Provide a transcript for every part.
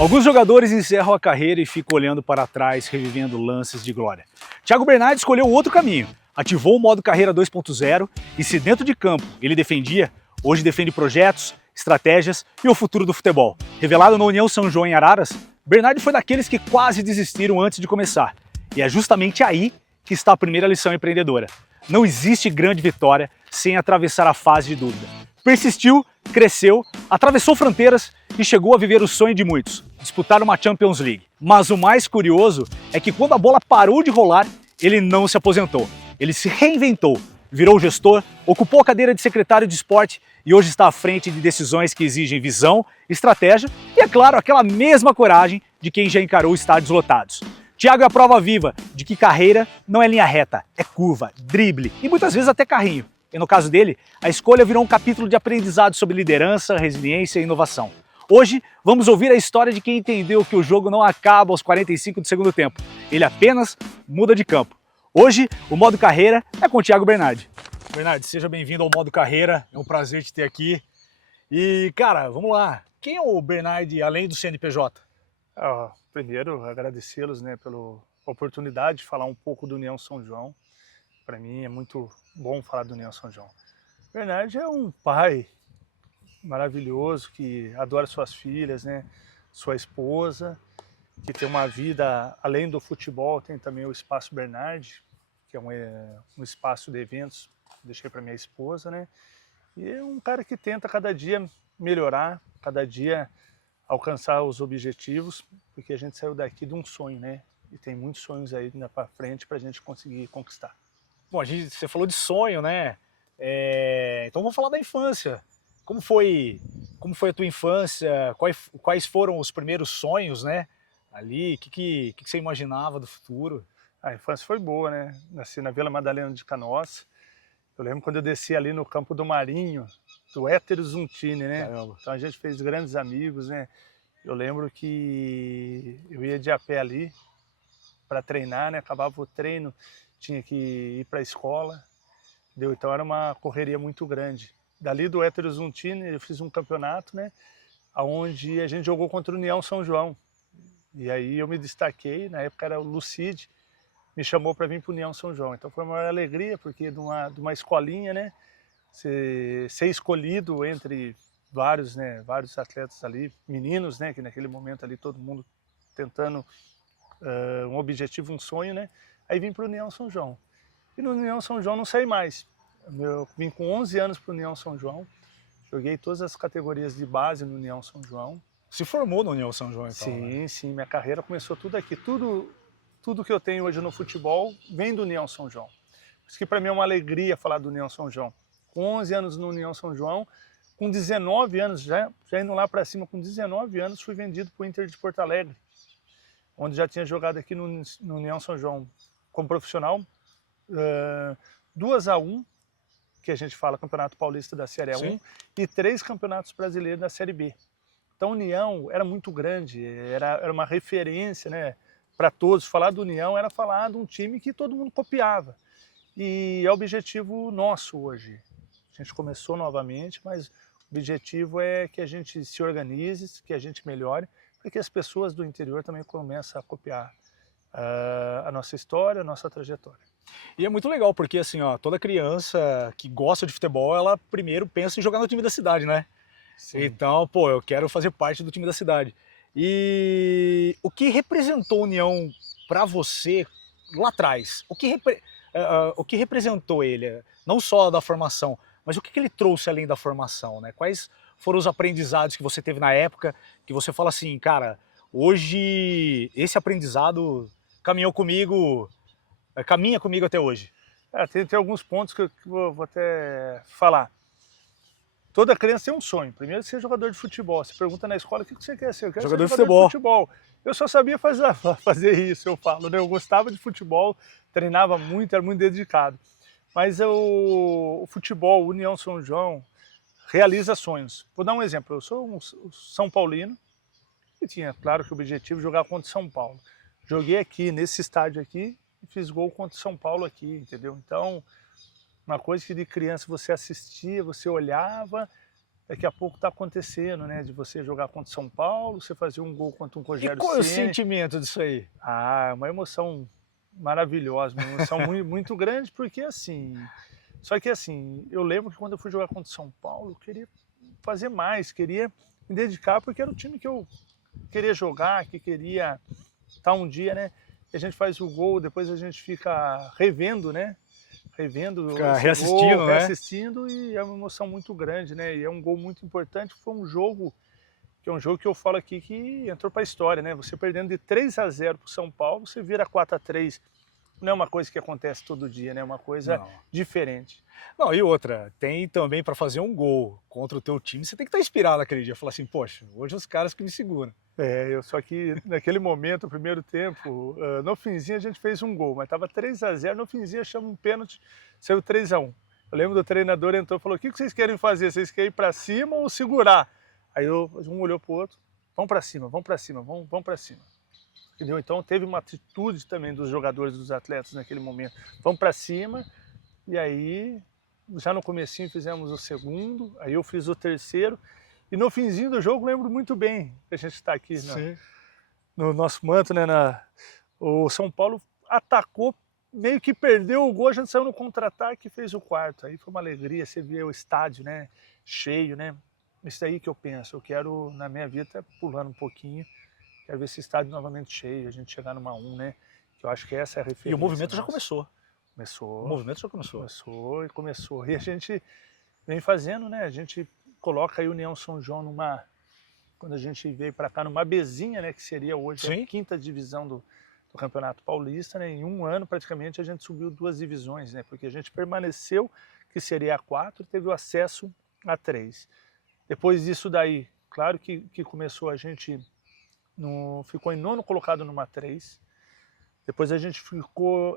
Alguns jogadores encerram a carreira e ficam olhando para trás, revivendo lances de glória. Thiago Bernardi escolheu outro caminho, ativou o modo carreira 2.0 e se dentro de campo ele defendia, hoje defende projetos, estratégias e o futuro do futebol. Revelado na União São João em Araras, Bernardi foi daqueles que quase desistiram antes de começar. E é justamente aí que está a primeira lição empreendedora. Não existe grande vitória sem atravessar a fase de dúvida. Persistiu, cresceu, atravessou fronteiras e chegou a viver o sonho de muitos, disputar uma Champions League. Mas o mais curioso é que quando a bola parou de rolar, ele não se aposentou. Ele se reinventou, virou gestor, ocupou a cadeira de secretário de esporte e hoje está à frente de decisões que exigem visão, estratégia e, é claro, aquela mesma coragem de quem já encarou estádios lotados. Thiago é a prova viva de que carreira não é linha reta, é curva, drible e muitas vezes até carrinho. E no caso dele, a escolha virou um capítulo de aprendizado sobre liderança, resiliência e inovação. Hoje, vamos ouvir a história de quem entendeu que o jogo não acaba aos 45 do segundo tempo. Ele apenas muda de campo. Hoje, o Modo Carreira é com o Thiago Bernardi. Bernardi, seja bem-vindo ao Modo Carreira, é um prazer te ter aqui. E, cara, vamos lá. Quem é o Bernardi além do CNPJ? Primeiro, agradecê-los, pela oportunidade de falar um pouco do União São João. Para mim é muito bom falar do União São João. Bernardi é um pai maravilhoso que adora suas filhas, sua esposa, que tem uma vida além do futebol, tem também o Espaço Bernardi, que é um espaço de eventos que deixei para minha esposa, E é um cara que tenta cada dia melhorar, cada dia alcançar os objetivos, porque a gente saiu daqui de um sonho, E tem muitos sonhos aí para frente para a gente conseguir conquistar. Bom, você falou de sonho, Então vamos falar da infância. Como foi a tua infância? Quais foram os primeiros sonhos, Ali, o que você imaginava do futuro? A infância foi boa, Nasci na Vila Madalena de Canoas. Eu lembro quando eu desci ali no Campo do Marinho, do Hétero Zuntini, Caramba. Então a gente fez grandes amigos, Eu lembro que eu ia de a pé ali para treinar, Acabava o treino, tinha que ir para a escola, Então era uma correria muito grande. Dali do Hétero Zuntini eu fiz um campeonato, onde a gente jogou contra o União São João. E aí eu me destaquei, na época era o Lucide, me chamou para vir para o União São João. Então foi uma maior alegria, porque de uma escolinha, ser escolhido entre vários atletas ali, meninos, que naquele momento ali todo mundo tentando um objetivo, um sonho, Aí vim para o União São João. E no União São João não saí mais. Eu vim com 11 anos para o União São João, joguei todas as categorias de base no União São João. Se formou no União São João, então? Sim, minha carreira começou tudo aqui. Tudo que eu tenho hoje no futebol vem do União São João. Por isso que para mim é uma alegria falar do União São João. Com 11 anos no União São João, com 19 anos, já indo lá para cima, com 19 anos, fui vendido para o Inter de Porto Alegre, onde já tinha jogado aqui no União São João como profissional, 2-1, que a gente fala Campeonato Paulista da Série A1, e 3 campeonatos brasileiros da Série B. Então a União era muito grande, era uma referência, para todos. Falar do União era falar de um time que todo mundo copiava. E é o objetivo nosso hoje. A gente começou novamente, mas o objetivo é que a gente se organize, que a gente melhore, para que as pessoas do interior também comecem a copiar a nossa história, a nossa trajetória. E é muito legal, porque assim, toda criança que gosta de futebol, ela primeiro pensa em jogar no time da cidade, Sim. Então, eu quero fazer parte do time da cidade. E o que representou a União para você lá atrás? O que representou ele? Não só da formação, mas o que ele trouxe além da formação, Quais foram os aprendizados que você teve na época, que você fala assim, cara, hoje esse aprendizado caminha comigo até hoje? Tem alguns pontos que eu vou até falar. Toda criança tem um sonho. Primeiro, ser jogador de futebol. Você pergunta na escola, o que você quer ser? Eu quero Jogador ser de futebol. futebol. Eu só sabia fazer isso, eu falo. Eu gostava de futebol, treinava muito, era muito dedicado. Mas o futebol, União São João, realiza sonhos. Vou dar um exemplo. Eu sou um São Paulino e tinha, claro, que o objetivo é jogar contra o São Paulo. Joguei aqui, nesse estádio aqui, e fiz gol contra o São Paulo aqui, entendeu? Então, uma coisa que de criança você assistia, você olhava, daqui a pouco está acontecendo, né? De você jogar contra São Paulo, você fazer um gol contra um E Rogério qual é o Ceni. sentimento disso aí? Ah, uma emoção maravilhosa, uma emoção muito, muito grande, porque assim... Só que assim, eu lembro que quando eu fui jogar contra São Paulo, eu queria fazer mais, queria me dedicar, porque era o time que eu queria jogar, que queria estar um dia, né? E a gente faz o gol, depois a gente fica revendo, né? Revendo Ficar esse gol, reassistindo, né? reassistindo, e é uma emoção muito grande, né? E é um gol muito importante, foi um jogo que é um jogo que eu falo aqui que entrou para a história, né? Você perdendo de 3-0 para o São Paulo, você vira 4-3. Não é uma coisa que acontece todo dia, né? É uma coisa Não. diferente. Não, e outra, tem também para fazer um gol contra o teu time, você tem que estar inspirado naquele dia, falar assim, poxa, hoje os caras que me seguram. Só que naquele momento, o primeiro tempo, no finzinho a gente fez um gol, mas estava 3-0, no finzinho achamos um pênalti, saiu 3-1. Eu lembro do treinador entrou e falou, o que vocês querem fazer? Vocês querem ir para cima ou segurar? Aí um olhou para o outro, vamos para cima, vamos para cima, vamos para cima. Entendeu? Então teve uma atitude também dos jogadores, dos atletas naquele momento. Vamos para cima, e aí já no comecinho fizemos o segundo, aí eu fiz o terceiro, e no finzinho do jogo lembro muito bem que a gente está aqui no nosso manto, né? O São Paulo atacou, meio que perdeu o gol, a gente saiu no contra-ataque e fez o quarto. Aí foi uma alegria, você vê o estádio, né? Cheio, né? Isso aí que eu penso, eu quero na minha vida, pulando um pouquinho, quero ver esse estádio novamente cheio, a gente chegar numa 1, né? Que eu acho que essa é a referência. E o movimento já nossa. começou. Começou. O movimento já começou. Começou. E a gente vem fazendo, né? A gente coloca a União São João numa... Quando a gente veio para cá, numa Bzinha, né? Que seria hoje Sim. a 5ª divisão do Campeonato Paulista, né? Em um ano, praticamente, a gente subiu 2 divisões, né? Porque a gente permaneceu, que seria a 4, e teve o acesso a 3. Depois disso daí, claro que começou, a gente ficou em 9º colocado numa 3. Depois a gente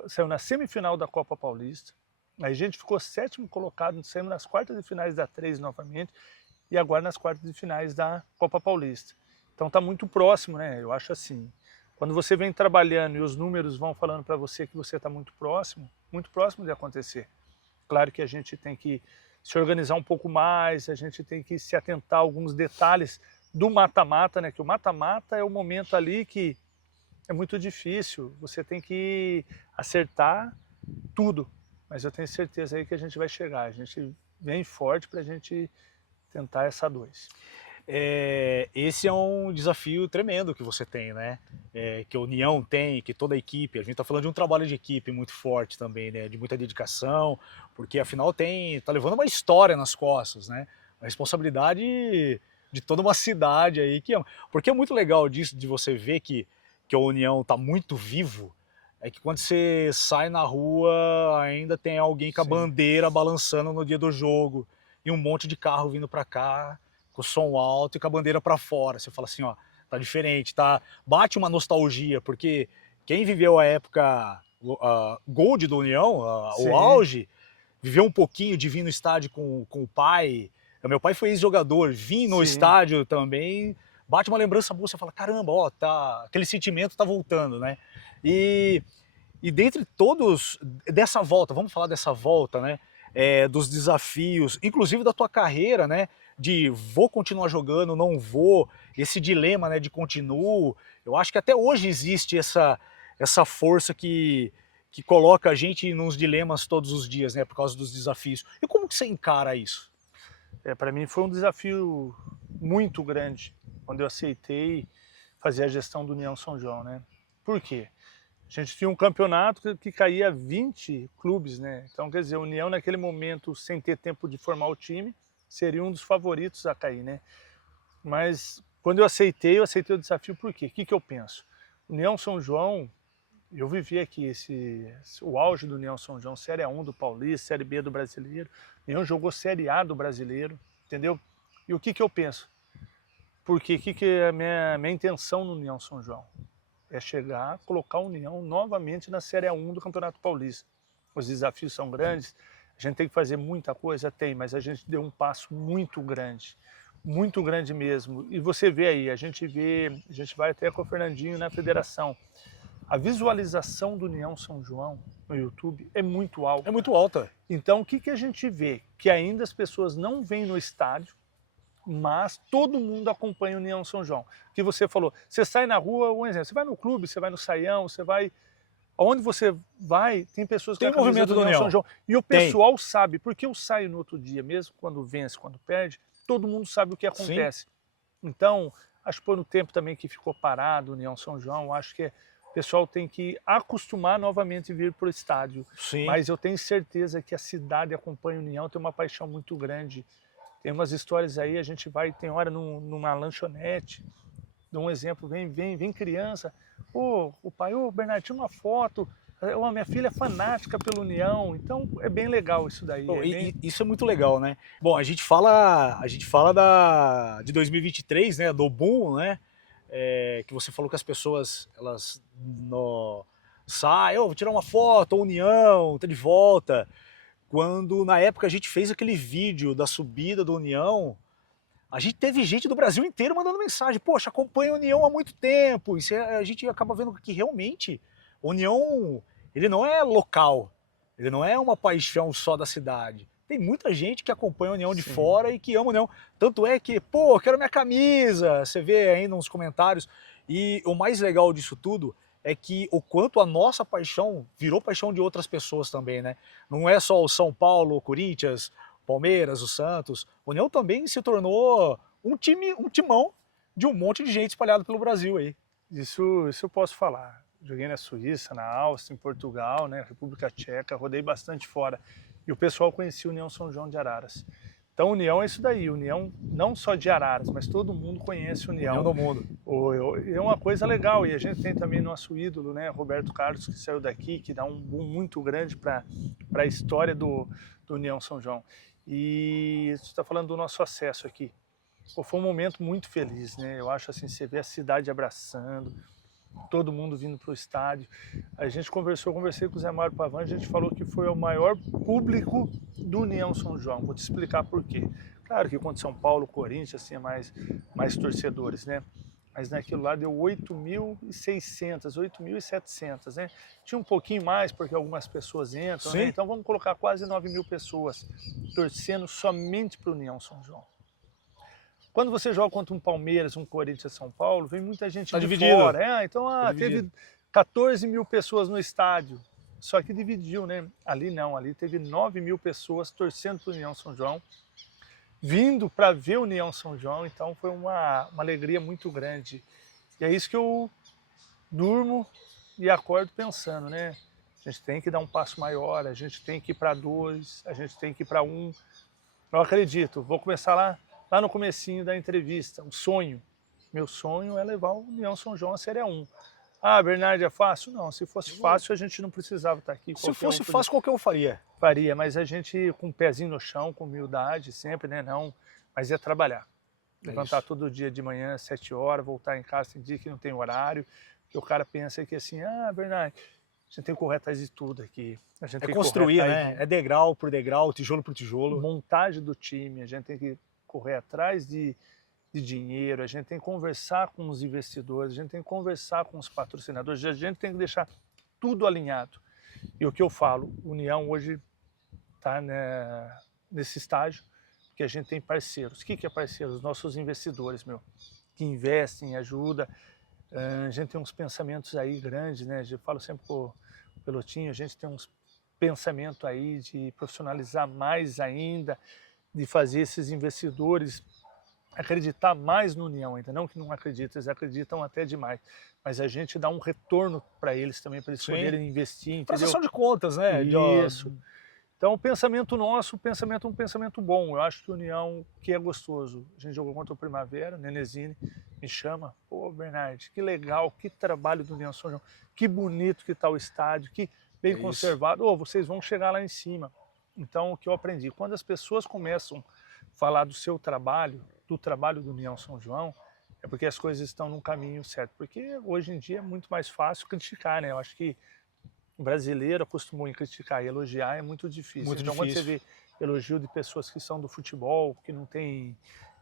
saiu na semifinal da Copa Paulista. Aí a gente ficou 7º colocado, saímos nas quartas de finais da 3 novamente. E agora nas quartas de finais da Copa Paulista. Então está muito próximo, né? Eu acho assim, quando você vem trabalhando e os números vão falando para você que você está muito próximo de acontecer. Claro que a gente tem que se organizar um pouco mais, a gente tem que se atentar a alguns detalhes do mata-mata, né? Que o mata-mata é o momento ali que é muito difícil, você tem que acertar tudo. Mas eu tenho certeza aí que a gente vai chegar, a gente vem forte para a gente tentar essa 2. Esse é um desafio tremendo que você tem, né? Que a União tem, que toda a equipe, a gente está falando de um trabalho de equipe muito forte também, né? De muita dedicação, porque afinal tá levando uma história nas costas, né? A responsabilidade de toda uma cidade aí, porque é muito legal disso, de você ver que a União está muito vivo, é que quando você sai na rua ainda tem alguém com a bandeira balançando no dia do jogo, e um monte de carro vindo para cá, com o som alto e com a bandeira para fora. Você fala assim, ó, tá diferente, bate uma nostalgia, porque quem viveu a época Gold do União, o auge, viveu um pouquinho de vir no estádio com o pai. Meu pai foi ex-jogador, vim no estádio também, bate uma lembrança boa, você fala, caramba, ó, aquele sentimento tá voltando, né? E dentre todos, dessa volta, vamos falar dessa volta, né? Dos desafios, inclusive da tua carreira, né? De vou continuar jogando, não vou, esse dilema, né? De continuo. Eu acho que até hoje existe essa força que coloca a gente nos dilemas todos os dias, né? Por causa dos desafios. E como que você encara isso? Para mim foi um desafio muito grande quando eu aceitei fazer a gestão do União São João, né? Por quê? A gente tinha um campeonato que caía 20 clubes, né? Então, quer dizer, a União naquele momento, sem ter tempo de formar o time, seria um dos favoritos a cair, né? Mas quando eu aceitei o desafio por quê? O que eu penso? União São João, eu vivi aqui o auge do União São João, Série A1 do Paulista, Série B do Brasileiro, União jogou Série A do Brasileiro, entendeu? E o que eu penso? Porque o que é a minha intenção no União São João? É chegar, colocar a União novamente na Série A1 do Campeonato Paulista. Os desafios são grandes, a gente tem que fazer muita coisa, mas a gente deu um passo muito grande mesmo. E você vê aí, a gente vai até com o Fernandinho na federação. A visualização do União São João no YouTube é muito alta. É muito alta. Então o que a gente vê? Que ainda as pessoas não vêm no estádio, mas todo mundo acompanha o União São João. O que você falou, você sai na rua, um exemplo, você vai no clube, você vai no Saião, você vai... Onde você vai, tem pessoas que Tem movimento do União São João. E o Tem. pessoal sabe, porque eu saio no outro dia, mesmo quando vence, quando perde, todo mundo sabe o que acontece. Sim. Então, acho que foi no tempo também que ficou parado o União São João, acho que o pessoal tem que acostumar novamente a vir para o estádio. Sim. Mas eu tenho certeza que a cidade acompanha a União, tem uma paixão muito grande. Tem umas histórias aí, a gente vai, tem hora numa lanchonete, dou um exemplo, vem criança, o pai, Bernardo, tira uma foto, minha filha é fanática pela União, então é bem legal isso daí. Pô, bem... Isso é muito legal, né? Bom, a gente fala de 2023, né, do boom, né, que você falou que as pessoas, elas saem, vou tirar uma foto, União, tá de volta. Quando na época a gente fez aquele vídeo da subida do União, a gente teve gente do Brasil inteiro mandando mensagem, poxa, acompanha a União há muito tempo, e a gente acaba vendo que realmente a União, ele não é local, ele não é uma paixão só da cidade. Tem muita gente que acompanha a União de fora e que ama a União. Tanto é que, pô, eu quero minha camisa, você vê aí nos comentários. E o mais legal disso tudo é que o quanto a nossa paixão virou paixão de outras pessoas também, né? Não é só o São Paulo, o Corinthians, o Palmeiras, o Santos. A União também se tornou um timão de um monte de gente espalhado pelo Brasil aí. Isso eu posso falar. Joguei na Suíça, na Áustria, em Portugal, né, República Tcheca, rodei bastante fora. E o pessoal conhecia a União São João de Araras. Então, União é isso daí, União não só de Araras, mas todo mundo conhece União. União do mundo. É uma coisa legal, e a gente tem também nosso ídolo, né, Roberto Carlos, que saiu daqui, que dá um boom muito grande para a história do União São João. E você está falando do nosso acesso aqui. Pô, foi um momento muito feliz, né? Eu acho assim, você vê a cidade abraçando, todo mundo vindo para o estádio. A gente conversei com o Zé Mário Pavan, a gente falou que foi o maior público do União São João. Vou te explicar por quê. Claro que quando São Paulo, Corinthians, assim, é mais torcedores, né? Mas naquilo lá deu 8.600, 8.700, né? Tinha um pouquinho mais, porque algumas pessoas entram, né? Então vamos colocar quase 9.000 pessoas torcendo somente para o União São João. Quando você joga contra um Palmeiras, um Corinthians, São Paulo, vem muita gente de fora. Então, teve 14.000 pessoas no estádio, só que dividiu, né? Ali não, ali teve 9.000 pessoas torcendo para o União São João, vindo para ver o União São João, então foi uma alegria muito grande. E é isso que eu durmo e acordo pensando, né? A gente tem que dar um passo maior, a gente tem que ir para 2, a gente tem que ir para 1. Eu acredito, vou começar lá no comecinho da entrevista, um sonho. Meu sonho é levar o União São João à Série 1. Bernardo, é fácil? Não, se fosse fácil a gente não precisava estar aqui. Se fosse fácil, qualquer um faria. Faria, mas a gente com o pezinho no chão, com humildade sempre, né? Não, mas é trabalhar. Levantar todo dia de manhã, 7 horas, voltar em casa, tem dia que não tem horário, que o cara pensa que assim, Bernardo, a gente tem que correr atrás de tudo aqui. A gente tem construir, né? É degrau por degrau, tijolo por tijolo. Montagem do time, a gente tem que correr atrás de dinheiro, a gente tem que conversar com os investidores, a gente tem que conversar com os patrocinadores, a gente tem que deixar tudo alinhado. E o que eu falo, União hoje está nesse estágio, porque a gente tem parceiros. O que é parceiro? Os nossos investidores, que investem, ajudam. A gente tem uns pensamentos aí grandes, né? Eu falo sempre com o Pelotinho, a gente tem uns pensamentos aí de profissionalizar mais ainda, de fazer esses investidores acreditar mais no União ainda, não que não acreditam, eles acreditam até demais, mas a gente dá um retorno para eles também, para eles poderem investir, entendeu? Prestação de contas, né? Isso. Então o pensamento nosso, um pensamento bom, eu acho que a União, que é gostoso, a gente jogou contra o Primavera, Nenezini me chama, pô Bernardo, que legal, que trabalho do União São João, que bonito que está o estádio, que bem conservado, vocês vão chegar lá em cima. Então o que eu aprendi, quando as pessoas começam a falar do seu trabalho, do trabalho do União São João, é porque as coisas estão num caminho certo. Porque hoje em dia é muito mais fácil criticar, né? Eu acho que o brasileiro acostumou em criticar e elogiar é muito difícil. Então quando você vê elogio de pessoas que são do futebol, que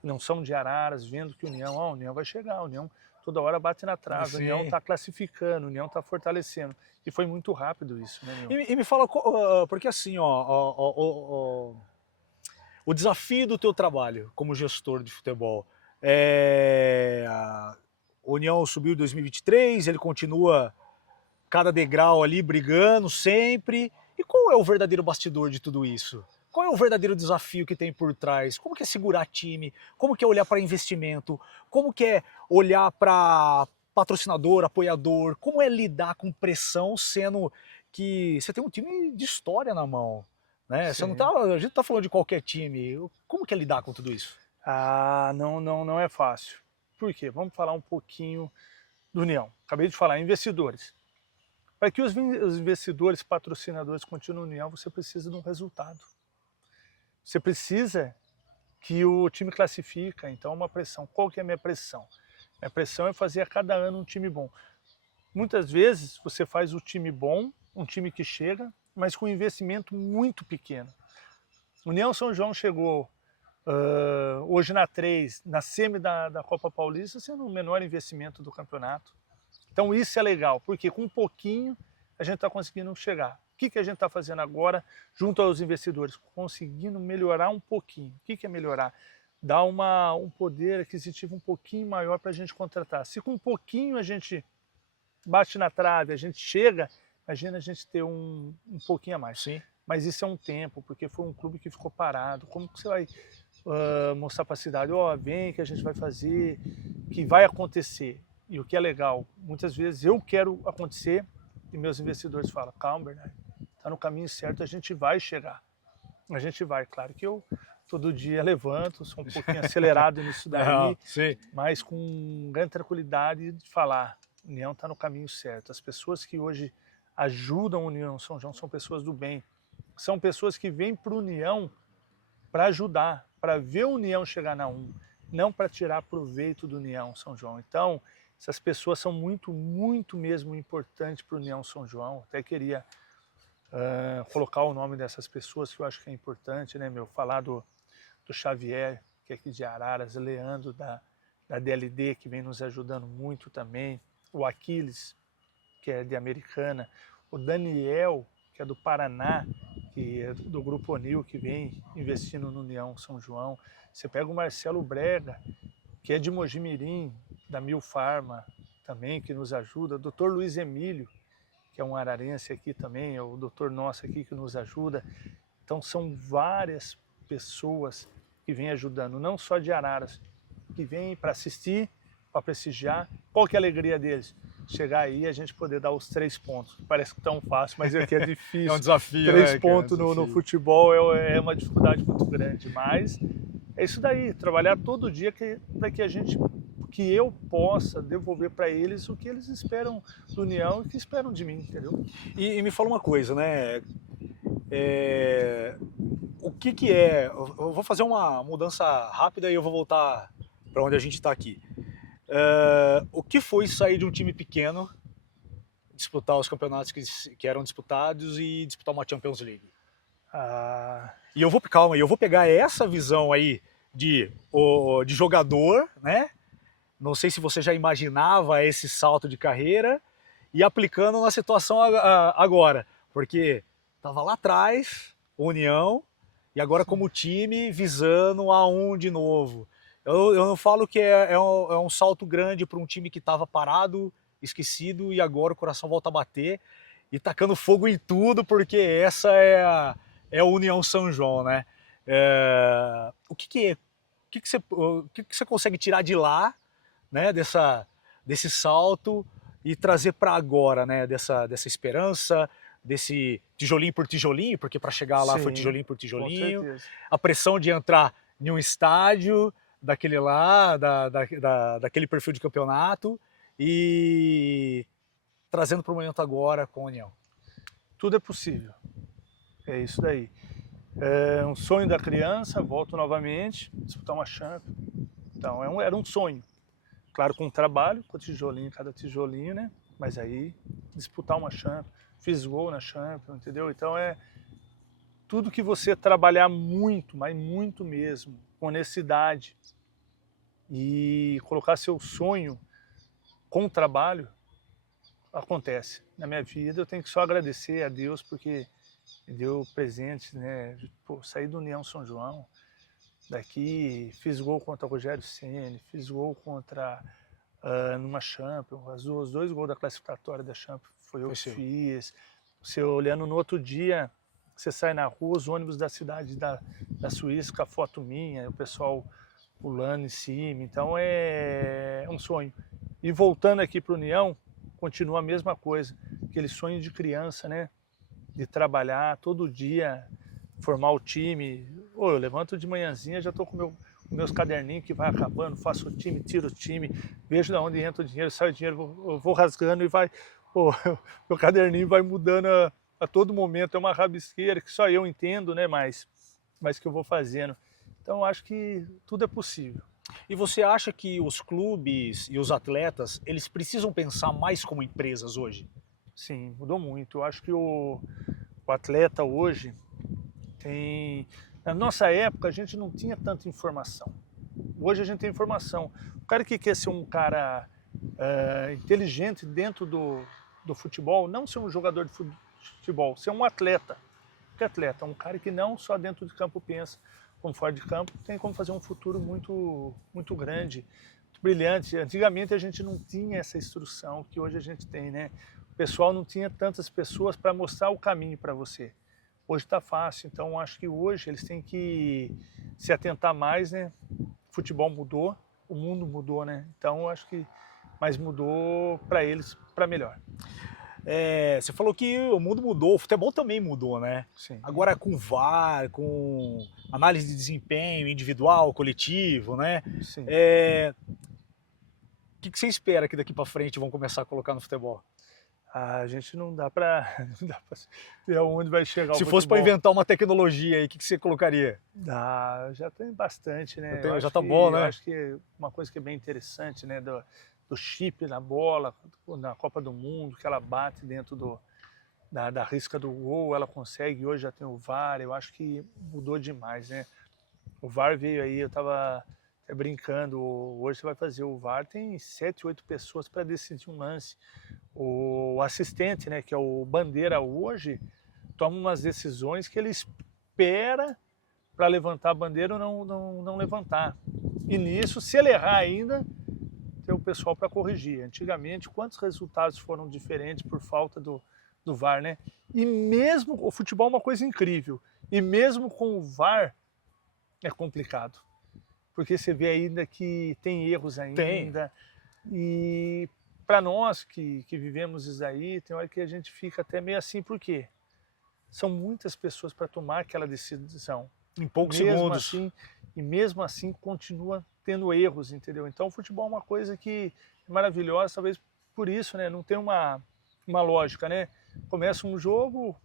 não são de Araras, vendo que a União vai chegar, a União toda hora bate na trave, a União está classificando, a União está fortalecendo. E foi muito rápido isso, né, meu? E me fala, porque assim, O desafio do teu trabalho como gestor de futebol, a União subiu em 2023, ele continua cada degrau ali brigando sempre. E qual é o verdadeiro bastidor de tudo isso? Qual é o verdadeiro desafio que tem por trás? Como que é segurar time? Como que é olhar para investimento? Como que é olhar para patrocinador, apoiador? Como é lidar com pressão, sendo que você tem um time de história na mão, né? Você não tá, Sim. a gente não tá falando de qualquer time. Como que é lidar com tudo isso? Ah, não é fácil. Por quê? Vamos falar um pouquinho do União. Acabei de falar, investidores. Para que os investidores, patrocinadores continuem no União, você precisa de um resultado. Você precisa que o time classifica, então uma pressão. Qual que é a minha pressão? Minha pressão é fazer a cada ano um time bom. Muitas vezes você faz o time bom, um time que chega, mas com um investimento muito pequeno. União São João chegou hoje na 3, na semi da Copa Paulista, sendo o menor investimento do campeonato. Então isso é legal, porque com um pouquinho a gente está conseguindo chegar. O que a gente está fazendo agora junto aos investidores? Conseguindo melhorar um pouquinho. O que é melhorar? Dar um poder aquisitivo um pouquinho maior para a gente contratar. Se com um pouquinho a gente bate na trave, a gente chega, imagina a gente ter um pouquinho a mais. Sim. Mas isso é um tempo, porque foi um clube que ficou parado. Como que você vai mostrar para a cidade, vem que a gente vai fazer, que vai acontecer? E o que é legal, muitas vezes eu quero acontecer e meus investidores falam, calma, Bernardo, está no caminho certo, a gente vai chegar. A gente vai, claro que eu todo dia levanto, sou um pouquinho acelerado nisso daí, mas com grande tranquilidade de falar, União está no caminho certo. As pessoas que hoje ajudam a União São João são pessoas do bem, são pessoas que vêm para a União para ajudar, para ver a União chegar na 1, não para tirar proveito do União São João. Então, essas pessoas são muito, muito mesmo importantes para o União São João. Até queria colocar o nome dessas pessoas, que eu acho que é importante, né, falar do Xavier, que é aqui de Araras, Leandro da DLD, que vem nos ajudando muito também, o Aquiles, que é de Americana, o Daniel, que é do Paraná, que é do Grupo Onil, que vem investindo no União São João. Você pega o Marcelo Brega, que é de Mojimirim, da Mil Farma, também, que nos ajuda. O Dr. Luiz Emílio, que é um ararense aqui também, é o doutor nosso aqui que nos ajuda. Então são várias pessoas que vêm ajudando, não só de Araras, que vêm para assistir, para prestigiar. Qual que é a alegria deles? Chegar aí e a gente poder dar os 3 pontos. Parece que tão fácil, mas aqui é difícil. É um desafio, 3 né, pontos cara? no futebol é uma dificuldade muito grande, mas é isso daí, trabalhar todo dia para que eu possa devolver para eles o que eles esperam do União e o que esperam de mim, entendeu? E me fala uma coisa, né? O que é... Eu vou fazer uma mudança rápida e eu vou voltar para onde a gente está aqui. O que foi sair de um time pequeno, disputar os campeonatos que eram disputados e disputar uma Champions League? E eu vou pegar essa visão aí de jogador, né? Não sei se você já imaginava esse salto de carreira e aplicando na situação agora, porque estava lá atrás, União, e agora como time visando a 1 de novo. Eu não falo que é um salto grande para um time que estava parado, esquecido, e agora o coração volta a bater e tacando fogo em tudo, porque essa é a União São João, né? O que você consegue tirar de lá, né, desse salto e trazer para agora, né, dessa esperança, desse tijolinho por tijolinho, porque para chegar lá foi tijolinho por tijolinho, a pressão de entrar em um estádio daquele lá, daquele perfil de campeonato e trazendo para o momento agora com a União. Tudo é possível, é isso daí. É um sonho da criança, volto novamente, disputar uma Champions. Então era um sonho. Claro, com trabalho, com tijolinho, cada tijolinho, né? Mas aí, disputar uma Champions, fiz gol na Champions, entendeu? Então é tudo que você trabalhar muito, mas muito mesmo, com honestidade e colocar seu sonho com o trabalho, acontece. Na minha vida eu tenho que só agradecer a Deus porque me deu presente, né? Pô, sair do União São João, daqui, fiz gol contra o Rogério Ceni, fiz gol contra numa Champions, os 2 gols da classificatória da Champions foi eu que fiz. Você olhando no outro dia, você sai na rua, os ônibus da cidade da Suíça com a foto minha, o pessoal pulando em cima, então é um sonho. E voltando aqui para o União, continua a mesma coisa, aquele sonho de criança, né? De trabalhar todo dia, formar o time. Eu levanto de manhãzinha, já estou com meus caderninhos que vai acabando, faço o time, tiro o time, vejo de onde entra o dinheiro, sai o dinheiro, eu vou rasgando e vai, meu caderninho vai mudando a todo momento, é uma rabisqueira que só eu entendo, né, mas que eu vou fazendo. Então acho que tudo é possível. E você acha que os clubes e os atletas, eles precisam pensar mais como empresas hoje? Sim, mudou muito. Eu acho que o atleta hoje tem... Na nossa época a gente não tinha tanta informação. Hoje a gente tem informação. O cara que quer ser um cara inteligente dentro do futebol, não ser um jogador de futebol, ser um atleta. Que atleta? Um cara que não só dentro de campo pensa, como fora de campo, tem como fazer um futuro muito, muito grande, muito brilhante. Antigamente a gente não tinha essa instrução que hoje a gente tem, né? O pessoal não tinha tantas pessoas para mostrar o caminho para você. Hoje está fácil, então acho que hoje eles têm que se atentar mais, né? O futebol mudou, o mundo mudou, né? Então acho que mas mudou para eles para melhor. Você falou que o mundo mudou, o futebol também mudou, né? Sim. Agora com VAR, com análise de desempenho individual, coletivo, né? Sim. O que você espera que daqui para frente vão começar a colocar no futebol? A gente não dá para ver aonde vai chegar o futebol. Se fosse para inventar uma tecnologia aí, o que você colocaria? Dá, já tem bastante, né? Já tá bom, né? Eu acho que uma coisa que é bem interessante, né? Do chip na bola, na Copa do Mundo, que ela bate dentro da risca do gol, ela consegue, hoje já tem o VAR, eu acho que mudou demais, né? O VAR veio aí, eu estava brincando, hoje você vai fazer o VAR, tem 7, 8 pessoas para decidir um lance. O assistente, né, que é o bandeira hoje, toma umas decisões que ele espera para levantar a bandeira ou não levantar. E nisso, se ele errar ainda, tem o pessoal para corrigir. Antigamente, quantos resultados foram diferentes por falta do VAR, né? E mesmo, o futebol é uma coisa incrível, e mesmo com o VAR é complicado, porque você vê ainda que tem erros ainda, e para nós que vivemos isso aí, tem hora que a gente fica até meio assim, por quê? São muitas pessoas para tomar aquela decisão. Em poucos segundos. Assim, e mesmo assim continua tendo erros, entendeu? Então o futebol é uma coisa que é maravilhosa, talvez por isso, né? Não tem uma lógica, né? Começa um jogo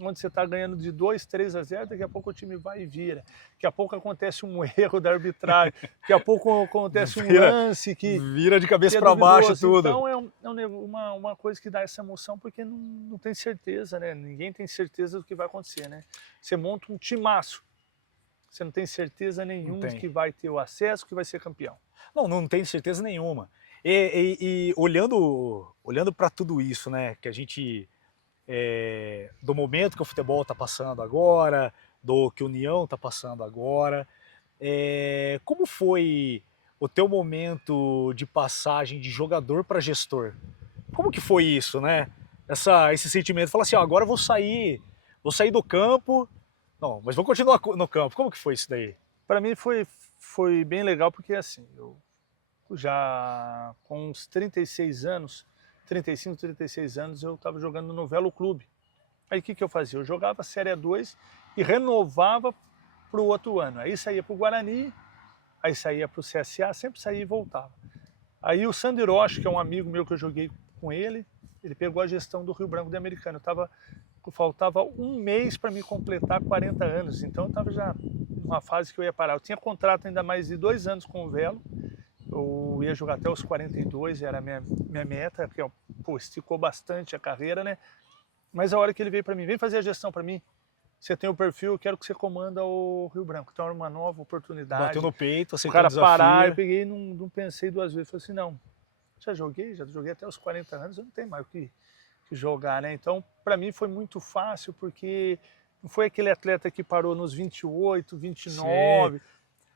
onde você está ganhando de 2, 3-0, daqui a pouco o time vai e vira. Daqui a pouco acontece um erro da arbitragem, daqui a pouco acontece um lance que... Vira de cabeça para baixo tudo. Então é uma coisa que dá essa emoção, porque não tem certeza, né? Ninguém tem certeza do que vai acontecer, né? Você monta um timaço, você não tem certeza nenhuma de que vai ter o acesso, que vai ser campeão. Não tem certeza nenhuma. E olhando para tudo isso, né, que a gente... do momento que o futebol está passando agora, do que a União está passando agora, como foi o teu momento de passagem de jogador para gestor? Como que foi isso, né? Esse sentimento, fala assim, agora eu vou sair do campo, não, mas vou continuar no campo. Como que foi isso daí? Para mim foi bem legal, porque assim, eu já com uns 36 anos, 35, 36 anos, eu estava jogando no Velo Clube. Aí o que eu fazia? Eu jogava a Série A2 e renovava para o outro ano. Aí saía para o Guarani, aí saía para o CSA, sempre saía e voltava. Aí o Sander Rocha, que é um amigo meu que eu joguei com ele pegou a gestão do Rio Branco de Americana. Faltava um mês para me completar 40 anos, então eu estava já numa fase que eu ia parar. Eu tinha contrato ainda mais de 2 anos com o Velo, eu ia jogar até os 42, era a minha meta, porque esticou bastante a carreira, né? Mas a hora que ele veio para mim, vem fazer a gestão para mim, você tem o perfil, eu quero que você comanda o Rio Branco. Então era uma nova oportunidade. Bateu no peito, aceitou o cara o desafio. parar, eu peguei, não pensei 2 vezes, falei assim, não, já joguei até os 40 anos, eu não tenho mais o que jogar, né? Então para mim foi muito fácil, porque não foi aquele atleta que parou nos 28, 29, sim.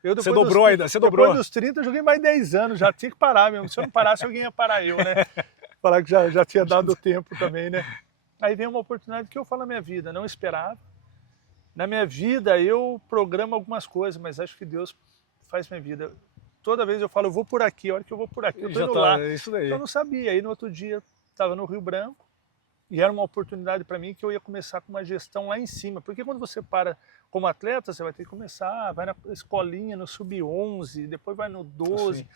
Eu Você dobrou ainda, você dobrou. Depois dos 30 eu joguei mais 10 anos, já tinha que parar mesmo. Se eu não parasse, alguém ia parar eu, né? Falar que já tinha dado tempo também, né? Aí vem uma oportunidade que eu falo na minha vida, não esperava. Na minha vida eu programo algumas coisas, mas acho que Deus faz minha vida. Toda vez eu falo, eu vou por aqui, a hora que eu vou por aqui, eu tô indo lá. Isso daí. Então eu não sabia. Aí no outro dia estava no Rio Branco e era uma oportunidade para mim que eu ia começar com uma gestão lá em cima. Porque quando você para como atleta, você vai ter que começar, vai na escolinha, no sub-11, depois vai no 12. Assim.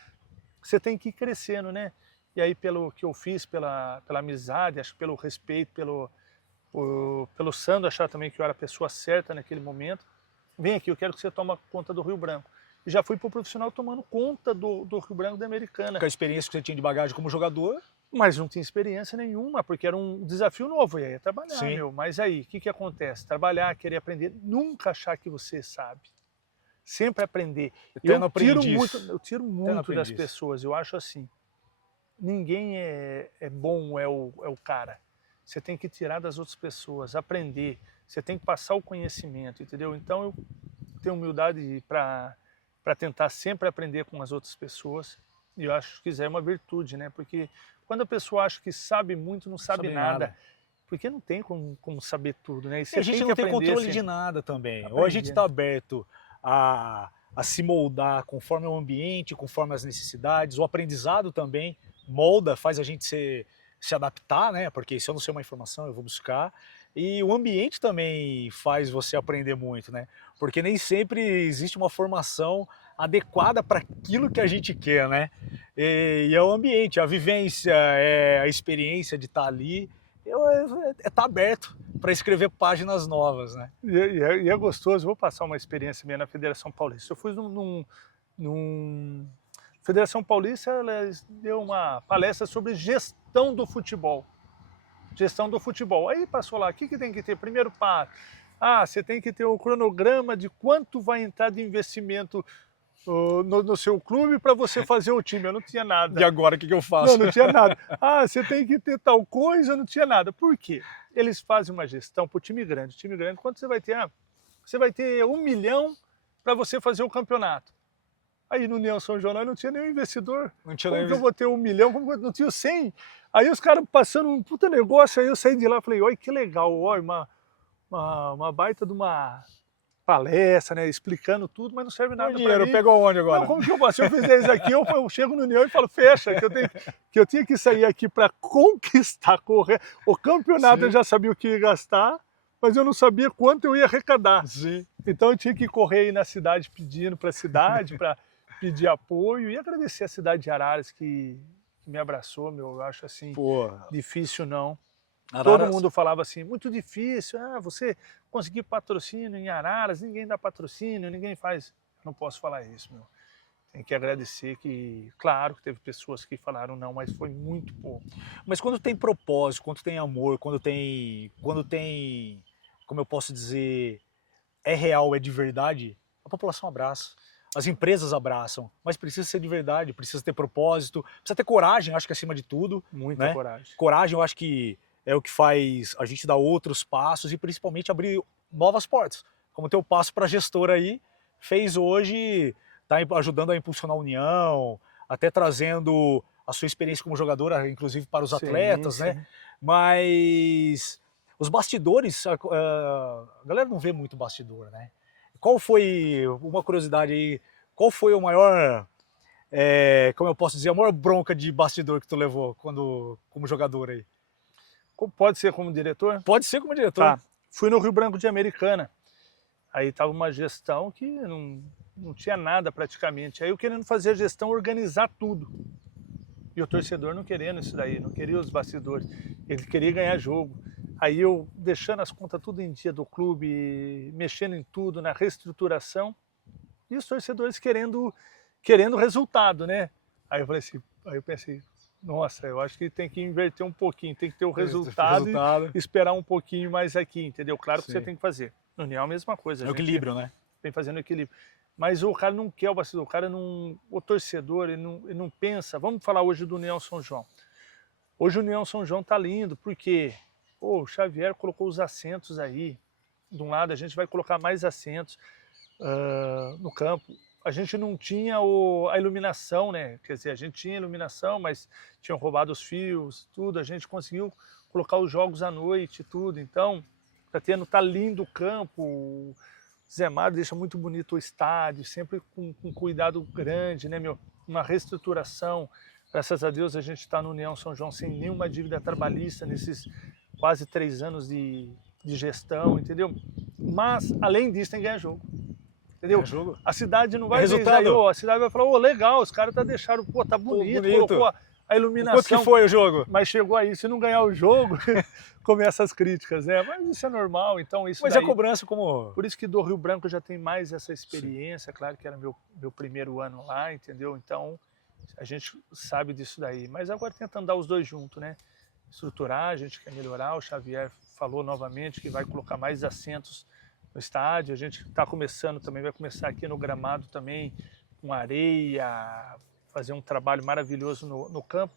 Você tem que ir crescendo, né? E aí pelo que eu fiz, pela amizade, acho que pelo respeito, pelo Sandro achar também que eu era a pessoa certa naquele momento. Vem aqui, eu quero que você tome conta do Rio Branco. E já fui pro profissional tomando conta do Rio Branco da Americana. Com a experiência que você tinha de bagagem como jogador. Mas não tinha experiência nenhuma, porque era um desafio novo, e aí ia trabalhar, Sim. meu. Mas aí, o que acontece? Trabalhar, querer aprender, nunca achar que você sabe. Sempre aprender. Eu tiro muito das pessoas, eu acho assim, ninguém é bom, é o cara. Você tem que tirar das outras pessoas, aprender, você tem que passar o conhecimento, entendeu? Então eu tenho humildade para tentar sempre aprender com as outras pessoas, e eu acho que isso é uma virtude, né? Porque quando a pessoa acha que sabe muito, não sabe nada. Porque não tem como saber tudo, né? E a gente não tem controle de nada também. Ou a gente está aberto a se moldar conforme o ambiente, conforme as necessidades. O aprendizado também molda, faz a gente se adaptar, né? Porque se eu não sei uma informação, eu vou buscar. E o ambiente também faz você aprender muito, né? Porque nem sempre existe uma formação adequada para aquilo que a gente quer, né? E é o ambiente, a vivência, a experiência de estar ali, tá aberto para escrever páginas novas, né? E é gostoso. Vou passar uma experiência minha na Federação Paulista. Eu fui Federação Paulista, ela deu uma palestra sobre gestão do futebol. Gestão do futebol. Aí passou lá, o que tem que ter? Primeiro passo. Você tem que ter o cronograma de quanto vai entrar de investimento no seu clube para você fazer o time. Eu não tinha nada. E agora o que eu faço? Não tinha nada. Você tem que ter tal coisa, eu não tinha nada. Por quê? Eles fazem uma gestão para o time grande. O time grande, quanto você vai ter? Você vai ter 1 milhão para você fazer o campeonato. Aí no União São João não tinha nenhum investidor. Não tinha Como que eu vou ter 1 milhão? Como não tinha 100? Aí os caras passando um puta negócio, aí eu saí de lá e falei, olha que legal, olha, uma baita de uma palestra, né, explicando tudo, mas não serve nada para mim. O dinheiro pegou onde agora? Não, como que eu faço? Se eu fizer isso aqui, eu chego no União e falo, fecha, que eu tinha que sair aqui para conquistar, correr. O campeonato. Sim. Eu já sabia o que ia gastar, mas eu não sabia quanto eu ia arrecadar. Sim. Então eu tinha que correr aí na cidade pedindo para a cidade, para pedir apoio, e agradecer a cidade de Araras que me abraçou, eu acho assim, difícil não. Araras... Todo mundo falava assim, muito difícil, você conseguir patrocínio em Araras, ninguém dá patrocínio, ninguém faz. Eu não posso falar isso, meu. Tem que agradecer que, claro, que teve pessoas que falaram não, mas foi muito pouco. Mas quando tem propósito, quando tem amor, quando tem, como eu posso dizer, é real, é de verdade, a população abraça. As empresas abraçam, mas precisa ser de verdade, precisa ter propósito, precisa ter coragem, acho que acima de tudo. Muita coragem. Coragem, eu acho que é o que faz a gente dar outros passos e principalmente abrir novas portas. Como o teu passo para gestor aí, fez hoje, está ajudando a impulsionar a União, até trazendo a sua experiência como jogadora, inclusive para os atletas, né? Mas os bastidores, a galera não vê muito bastidor, né? Qual foi, uma curiosidade aí, qual foi o maior, como eu posso dizer, a maior bronca de bastidor que tu levou como jogador aí? Pode ser como diretor? Pode ser como diretor. Tá. Fui no Rio Branco de Americana. Aí estava uma gestão que não tinha nada praticamente. Aí eu querendo fazer a gestão, organizar tudo. E o torcedor não querendo isso daí, não queria os bastidores. Ele queria ganhar jogo. Aí eu deixando as contas tudo em dia do clube, mexendo em tudo, na reestruturação. E os torcedores querendo resultado, né? Aí eu falei assim, aí eu pensei, nossa, eu acho que tem que inverter um pouquinho, tem que ter o resultado. E esperar um pouquinho mais aqui, entendeu? Claro que você tem que fazer. No União é a mesma coisa. É o equilíbrio, né? Vem fazendo equilíbrio. Mas o cara não quer o bastidor, o torcedor, ele não pensa. Vamos falar hoje do União São João. Hoje o União São João tá lindo, porque o Xavier colocou os assentos aí. De um lado a gente vai colocar mais assentos no campo. a gente não tinha a iluminação, né? Quer dizer, a gente tinha iluminação, mas tinham roubado os fios, tudo. A gente conseguiu colocar os jogos à noite, tudo. Então, tá lindo o campo. O Zé Mário deixa muito bonito o estádio, sempre com cuidado grande, né, meu? Uma reestruturação. Graças a Deus a gente está no União São João sem nenhuma dívida trabalhista nesses quase 3 anos de gestão, entendeu? Mas, além disso, tem que ganhar jogo. Entendeu? Jogo. A cidade não vai ver resultado. isso aí, a cidade vai falar, legal, os caras deixaram, tá bonito, colocou a iluminação. Quanto que foi o jogo? Mas chegou aí, se não ganhar o jogo, começa as críticas, né? Mas isso é normal, então isso Mas daí, a cobrança como... Por isso que do Rio Branco já tem mais essa experiência, claro que era meu primeiro ano lá, entendeu? Então, a gente sabe disso daí. Mas agora tenta andar os dois juntos, né? Estruturar, a gente quer melhorar, o Xavier falou novamente que vai colocar mais assentos no estádio, a gente está começando também, vai começar aqui no gramado também, com areia, fazer um trabalho maravilhoso no campo.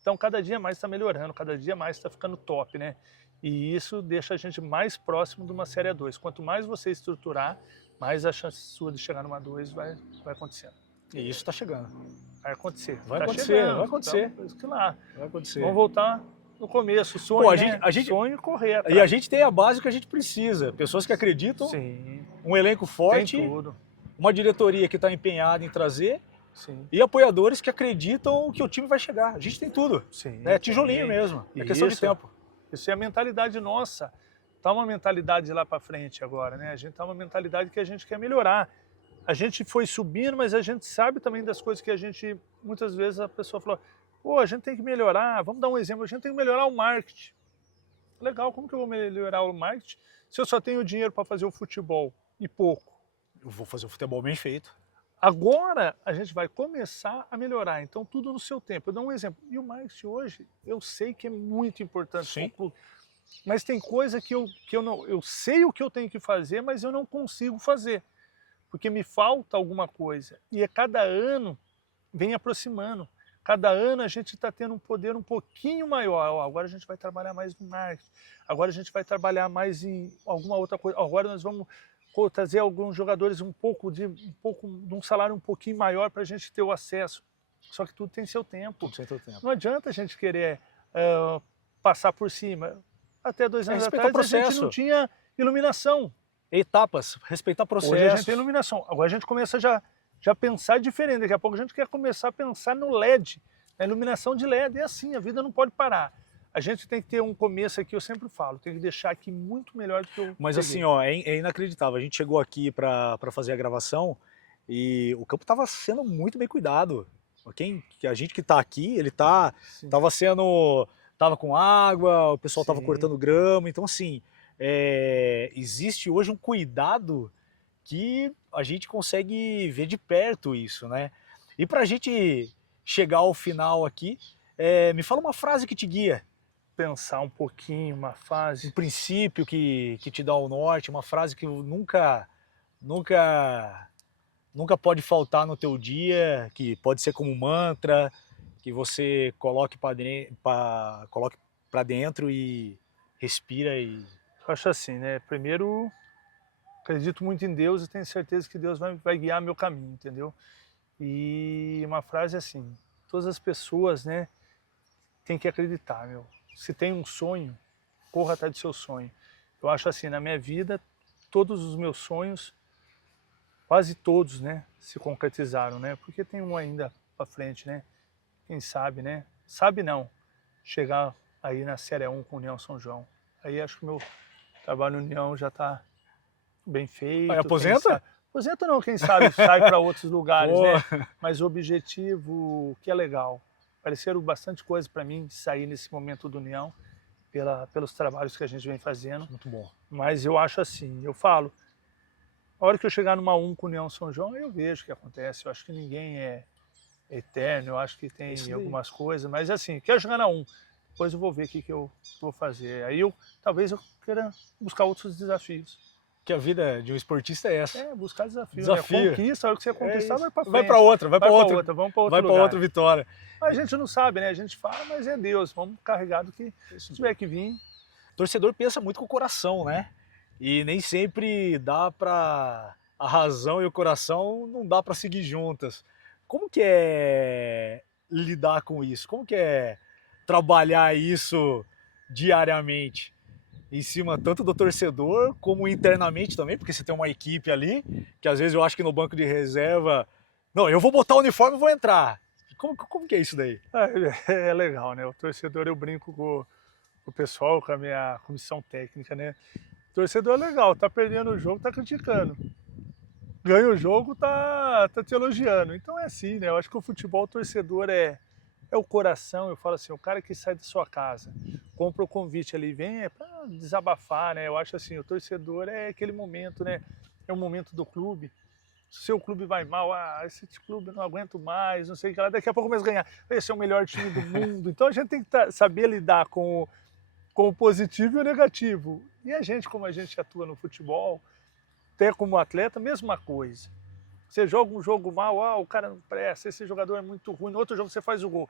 Então cada dia mais está melhorando, cada dia mais está ficando top, né? E isso deixa a gente mais próximo de uma Série A2. Quanto mais você estruturar, mais a chance sua de chegar numa 2 vai acontecendo. E isso está chegando. Vai acontecer. Vai tá acontecer, chegando, vai acontecer. Então, isso que lá. Vai acontecer. Vamos voltar no começo, sonho, Pô, sonho correr atrás. E a gente tem a base que a gente precisa. Pessoas que acreditam, Sim, um elenco forte, tem tudo. uma diretoria que está empenhada em trazer Sim. e apoiadores que acreditam que o time vai chegar. A gente tem tudo. Sim, Né? Tijolinho mesmo. É questão de tempo. Isso é a mentalidade nossa. Tá uma mentalidade lá para frente agora, né? A gente tá uma mentalidade que a gente quer melhorar. A gente foi subindo, mas a gente sabe também das coisas que a gente... Muitas vezes a pessoa falou, pô, a gente tem que melhorar, vamos dar um exemplo, a gente tem que melhorar o marketing. Legal, como que eu vou melhorar o marketing se eu só tenho dinheiro para fazer o futebol e pouco? Eu vou fazer o futebol bem feito. Agora a gente vai começar a melhorar, então tudo no seu tempo. Eu dou um exemplo. E o marketing hoje, eu sei que é muito importante para o clube, mas tem coisa que eu sei o que eu tenho que fazer, mas eu não consigo fazer, porque me falta alguma coisa. E a cada ano vem aproximando. Cada ano a gente está tendo um poder um pouquinho maior. Agora a gente vai trabalhar mais no marketing, agora a gente vai trabalhar mais em alguma outra coisa. Agora nós vamos trazer alguns jogadores de um salário um pouquinho maior para a gente ter o acesso. Só que tudo tem seu tempo. Não adianta a gente querer passar por cima. Até 2 anos atrás a gente não tinha iluminação. Etapas, respeitar processo. Hoje a gente tem iluminação. Agora a gente começa já pensar diferente. Daqui a pouco a gente quer começar a pensar no LED, na iluminação de LED. É assim, a vida não pode parar. A gente tem que ter um começo aqui, eu sempre falo, tem que deixar aqui muito melhor do que eu Mas peguei. assim, ó, é inacreditável. A gente chegou aqui para fazer a gravação e o campo estava sendo muito bem cuidado. A gente que está aqui, ele tava com água, o pessoal estava cortando grama. Então assim, existe hoje um cuidado que a gente consegue ver de perto isso, né? E para a gente chegar ao final aqui, me fala uma frase que te guia. Pensar um pouquinho, uma frase. Um princípio que te dá o norte, uma frase que nunca pode faltar no teu dia, que pode ser como um mantra, que você coloque para dentro e respira e... Eu acho assim, né? Primeiro, acredito muito em Deus e tenho certeza que Deus vai guiar meu caminho, entendeu? E uma frase assim, todas as pessoas, né, têm que acreditar, meu. Se tem um sonho, corra atrás do seu sonho. Eu acho assim, na minha vida, todos os meus sonhos, quase todos, né, se concretizaram, né? Porque tem um ainda para frente, né? Quem sabe, né? Sabe não, chegar aí na Série 1 com o União São João. Aí acho que o meu trabalho no União já está bem feito. Aí aposenta? Aposenta não, quem sabe sai para outros lugares, né? Mas o objetivo que é legal. Apareceram bastante coisa para mim sair nesse momento do União, pelos trabalhos que a gente vem fazendo. Muito bom. Mas eu acho assim, eu falo, a hora que eu chegar numa 1 com o União São João, eu vejo o que acontece. Eu acho que ninguém é eterno, eu acho que tem algumas coisas, mas assim, quero chegar na 1, depois eu vou ver o que eu vou fazer. Aí talvez eu queira buscar outros desafios. Que a vida de um esportista é essa. Buscar desafios. Desafio. Né? Conquista, a hora que você conquistar, vai para frente. Vai para outra, vamos para outro lugar. Outra vitória. Mas a gente não sabe, né? A gente fala, mas é Deus, vamos carregar do que se tiver que vir. O torcedor pensa muito com o coração, né? E nem sempre dá para a razão e o coração não dá para seguir juntas. Como que é lidar com isso? Como que é trabalhar isso diariamente? Em cima tanto do torcedor, como internamente também, porque você tem uma equipe ali, que às vezes eu acho que no banco de reserva, não, eu vou botar o uniforme e vou entrar. Como que é isso daí? É legal, né? O torcedor, eu brinco com o pessoal, com a minha comissão técnica, né? O torcedor é legal, tá perdendo o jogo, tá criticando. Ganha o jogo, tá te elogiando. Então é assim, né? Eu acho que o futebol, o torcedor é o coração. Eu falo assim, o cara que sai da sua casa, compra o convite ali, vem para desabafar, né? Eu acho assim, o torcedor é aquele momento, né? É o momento do clube. Se o seu clube vai mal, esse clube eu não aguento mais, não sei o que lá, daqui a pouco começa a ganhar. Esse é o melhor time do mundo. Então a gente tem que saber lidar com o positivo e o negativo. E a gente, como a gente atua no futebol, até como atleta, mesma coisa. Você joga um jogo mal, o cara não presta, esse jogador é muito ruim, no outro jogo você faz o gol.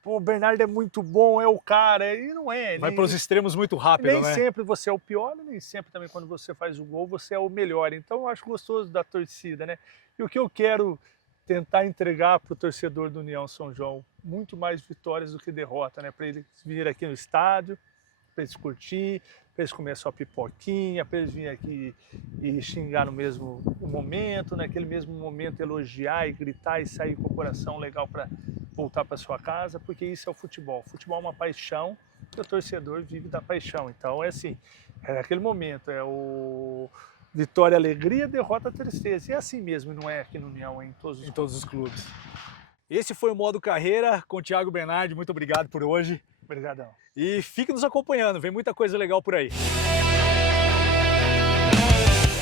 Pô, o Bernardo é muito bom, é o cara, e não é. Vai para os extremos muito rápido, nem né? Nem sempre você é o pior, nem sempre também quando você faz o gol você é o melhor. Então eu acho gostoso da torcida, né? E o que eu quero tentar entregar para o torcedor do União São João, muito mais vitórias do que derrota, né? Para eles vir aqui no estádio, para eles curtir, para eles comer sua pipoquinha, para eles virem aqui e xingar no mesmo momento, naquele mesmo momento elogiar e gritar e sair com o coração legal para voltar para sua casa, porque isso é o futebol. O futebol é uma paixão e o torcedor vive da paixão. Então é assim, é aquele momento, é o vitória, alegria, derrota, tristeza. E é assim mesmo, não é aqui no União, é em todos os clubes. Esse foi o Modo Carreira com o Thiago Bernardi. Muito obrigado por hoje. Obrigadão. E fique nos acompanhando, vem muita coisa legal por aí.